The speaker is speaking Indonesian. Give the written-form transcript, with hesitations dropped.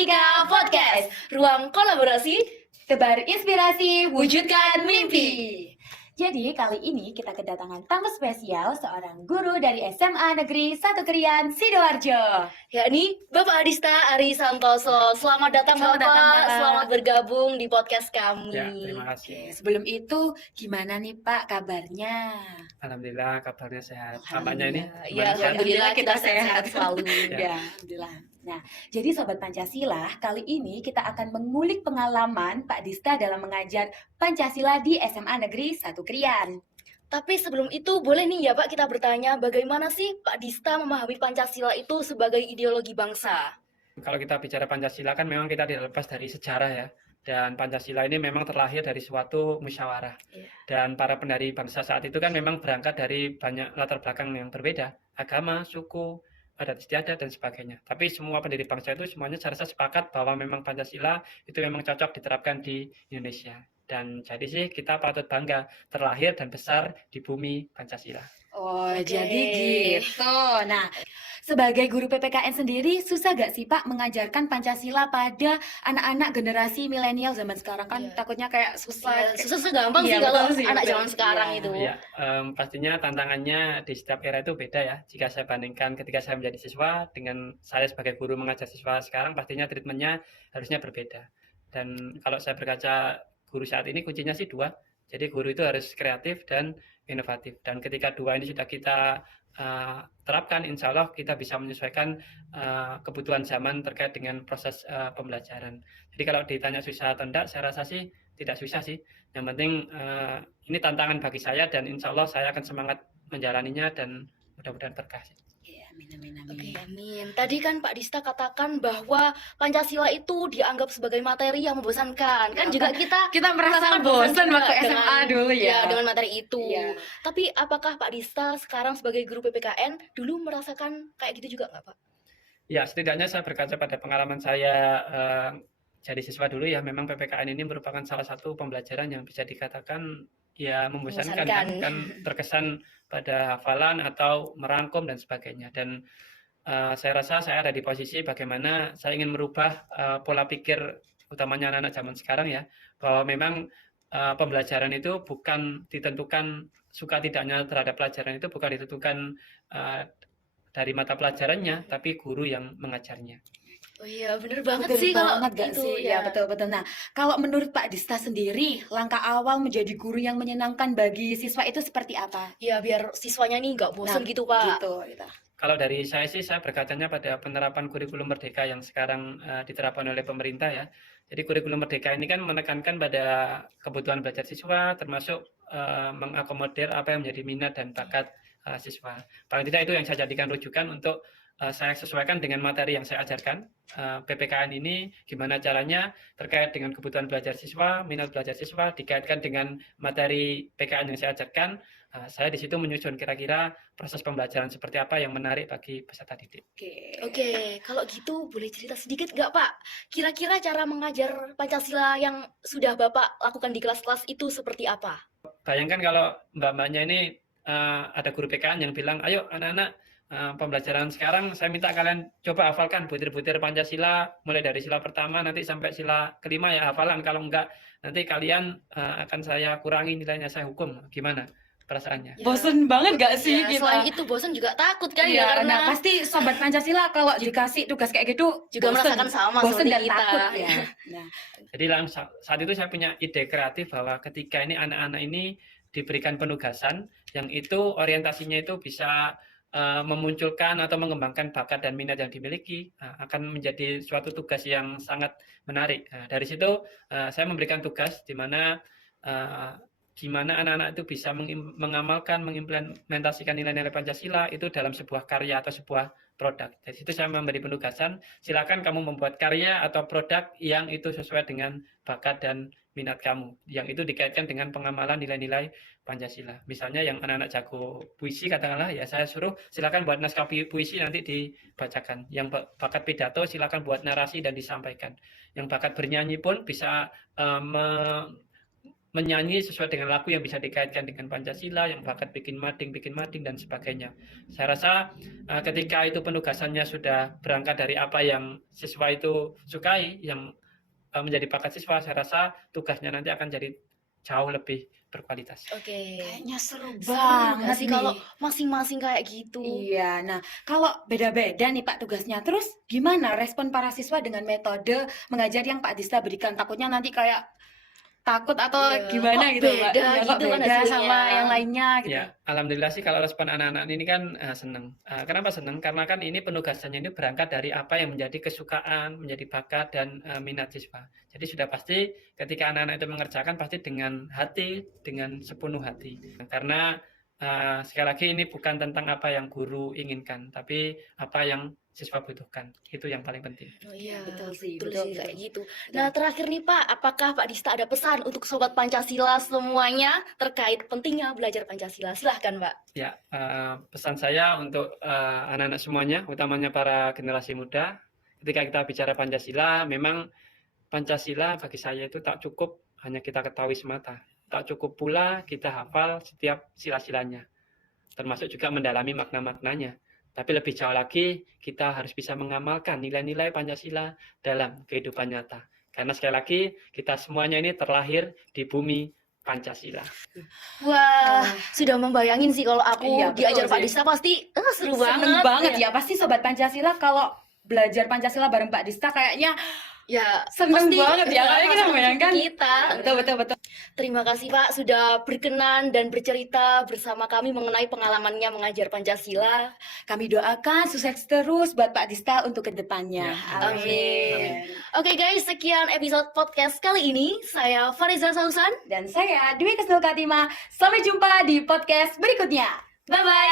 Pranika Podcast, ruang kolaborasi, tebar inspirasi, wujudkan mimpi. Jadi kali ini kita kedatangan tamu spesial seorang guru dari SMA Negeri 1 Krian, Sidoarjo, yakni Bapak Adista Ari Santoso. Selamat datang Bapak, selamat bergabung di podcast kami. Ya, terima kasih. Oke, sebelum itu gimana nih Pak kabarnya? Alhamdulillah kabarnya sehat. Tampaknya ini Ya, alhamdulillah kita sehat selalu. Ya. Alhamdulillah. Nah, jadi Sobat Pancasila, kali ini kita akan mengulik pengalaman Pak Dista dalam mengajar Pancasila di SMA Negeri 1 Krian. Tapi sebelum itu boleh nih ya Pak kita bertanya bagaimana sih Pak Dista memahami Pancasila itu sebagai ideologi bangsa? Kalau kita bicara Pancasila kan memang kita tidak lepas dari sejarah ya. Dan Pancasila ini memang terlahir dari suatu musyawarah. Dan para pendiri bangsa saat itu kan memang berangkat dari banyak latar belakang yang berbeda. Agama, suku, adat istiadat, dan sebagainya. Tapi semua pendiri bangsa itu semuanya saya rasa sepakat bahwa memang Pancasila itu memang cocok diterapkan di Indonesia. Dan jadi sih kita patut bangga terlahir dan besar di bumi Pancasila. Oh, jadi gitu. Nah, sebagai guru PPKN sendiri, susah gak sih Pak mengajarkan Pancasila pada anak-anak generasi milenial zaman sekarang? Kan takutnya kayak susah. Susah gampang sih kalau anak zaman sekarang itu. Ya, pastinya tantangannya di setiap era itu beda ya. Jika saya bandingkan ketika saya menjadi siswa dengan saya sebagai guru mengajar siswa sekarang, pastinya treatmentnya harusnya berbeda. Dan kalau saya berkaca guru saat ini kuncinya sih dua. Jadi guru itu harus kreatif dan inovatif. Dan ketika dua ini sudah kita terapkan, insya Allah kita bisa menyesuaikan kebutuhan zaman terkait dengan proses pembelajaran. Jadi kalau ditanya susah atau enggak, saya rasa sih tidak susah sih. Yang penting ini tantangan bagi saya dan insya Allah saya akan semangat menjalaninya dan mudah-mudahan berkah sih. Oke, amin. Tadi kan Pak Dista katakan bahwa Pancasila itu dianggap sebagai materi yang membosankan. Kan juga kita merasakan bosan waktu SMA dulu ya dengan materi itu. Tapi apakah Pak Dista sekarang sebagai guru PPKN dulu merasakan kayak gitu juga nggak Pak? Ya, setidaknya saya berkaca pada pengalaman saya jadi siswa dulu ya, memang PPKN ini merupakan salah satu pembelajaran yang bisa dikatakan ya membosankan. Kan terkesan pada hafalan atau merangkum dan sebagainya. Dan saya rasa saya ada di posisi bagaimana saya ingin merubah pola pikir utamanya anak-anak zaman sekarang ya, bahwa memang pembelajaran itu bukan ditentukan suka tidaknya terhadap pelajaran itu bukan ditentukan dari mata pelajarannya, tapi guru yang mengajarnya. Oh iya, bener banget sih kalau itu. Ya, betul-betul. Nah, kalau menurut Pak Dista sendiri, langkah awal menjadi guru yang menyenangkan bagi siswa itu seperti apa? Ya, biar siswanya nih nggak bosan gitu, Pak. Gitu. Kalau dari saya sih, saya berkacanya pada penerapan kurikulum merdeka yang sekarang diterapkan oleh pemerintah ya. Jadi kurikulum merdeka ini kan menekankan pada kebutuhan belajar siswa, termasuk mengakomodir apa yang menjadi minat dan bakat siswa. Paling tidak itu yang saya jadikan rujukan untuk saya sesuaikan dengan materi yang saya ajarkan. PPKN ini gimana caranya terkait dengan kebutuhan belajar siswa, minat belajar siswa, dikaitkan dengan materi PKN yang saya ajarkan. Saya di situ menyusun kira-kira proses pembelajaran seperti apa yang menarik bagi peserta didik. Oke, kalau gitu boleh cerita sedikit nggak Pak? Kira-kira cara mengajar Pancasila yang sudah Bapak lakukan di kelas-kelas itu seperti apa? Bayangkan kalau mbak-mbaknya ini ada guru PKN yang bilang, ayo anak-anak, pembelajaran sekarang saya minta kalian coba hafalkan butir-butir Pancasila mulai dari sila pertama nanti sampai sila kelima ya hafalan, kalau enggak nanti kalian akan saya kurangi nilainya, saya hukum. Gimana perasaannya? Bosen banget gak sih kita? Selain itu bosen juga takut kan ya, karena pasti Sobat Pancasila kalau dikasih tugas kayak gitu juga merasakan sama bosen dan takut ya. Jadi saat itu saya punya ide kreatif bahwa ketika ini anak-anak ini diberikan penugasan yang itu orientasinya itu bisa memunculkan atau mengembangkan bakat dan minat yang dimiliki, akan menjadi suatu tugas yang sangat menarik. Dari situ saya memberikan tugas di mana gimana anak-anak itu bisa mengamalkan, mengimplementasikan nilai-nilai Pancasila itu dalam sebuah karya atau sebuah produk. Dari situ saya memberi penugasan, silakan kamu membuat karya atau produk yang itu sesuai dengan bakat dan minat kamu, yang itu dikaitkan dengan pengamalan nilai-nilai Pancasila. Misalnya yang anak-anak jago puisi katakanlah, ya saya suruh silakan buat naskah puisi nanti dibacakan. Yang bakat pidato silakan buat narasi dan disampaikan. Yang bakat bernyanyi pun bisa menyanyi sesuai dengan lagu yang bisa dikaitkan dengan Pancasila, yang bakat bikin mading dan sebagainya. Saya rasa ketika itu penugasannya sudah berangkat dari apa yang siswa itu sukai, yang menjadi bakat siswa, saya rasa tugasnya nanti akan jadi jauh lebih berkualitas. Oke. Kayaknya seru Seru banget nggak sih nih. kalau masing-masing kayak gitu? Iya, nah kalau beda-beda nih Pak tugasnya, terus gimana respon para siswa dengan metode mengajar yang Pak Dista berikan? Takutnya nanti kayak takut atau Iya, gimana kok gitu Mbak? beda Iya, kok gitu kan beda hasilnya. sama yang lainnya gitu. Ya, alhamdulillah sih kalau respon anak-anak ini kan senang. Kenapa senang? Karena kan ini penugasannya ini berangkat dari apa yang menjadi kesukaan, menjadi bakat dan minat siswa. Jadi sudah pasti ketika anak-anak itu mengerjakan pasti dengan hati, dengan sepenuh hati. Karena sekali lagi ini bukan tentang apa yang guru inginkan, tapi apa yang siswa butuhkan. Itu yang paling penting. Oh iya, Betul sih, betul betul, sih kayak betul. gitu. Nah, terakhir nih Pak, apakah Pak Dista ada pesan untuk sobat Pancasila semuanya terkait pentingnya belajar Pancasila? Silahkan, Pak. Ya, pesan saya untuk anak-anak semuanya, utamanya para generasi muda, ketika kita bicara Pancasila, memang Pancasila bagi saya itu tak cukup hanya kita ketahui semata. Tak cukup pula kita hafal setiap sila-silanya, termasuk juga mendalami makna-maknanya. Tapi lebih jauh lagi, kita harus bisa mengamalkan nilai-nilai Pancasila dalam kehidupan nyata. Karena sekali lagi, kita semuanya ini terlahir di bumi Pancasila. Wah, sudah membayangin sih kalau aku Iya, betul diajar Pak sih. Dista pasti seru Seneng banget. banget ya, pasti sobat Pancasila kalau belajar Pancasila bareng Pak Dista kayaknya Ya, seneng pasti banget ya, kayaknya kita langsung membayangkan. kita. Betul. Terima kasih Pak sudah berkenan dan bercerita bersama kami mengenai pengalamannya mengajar Pancasila. Kami doakan sukses terus buat Pak Dista untuk kedepannya. Ya, amin. Oke guys, sekian episode podcast kali ini. Saya Fariza Sausan. Dan saya Dwi Kesnul Katima. Sampai jumpa di podcast berikutnya. Bye-bye.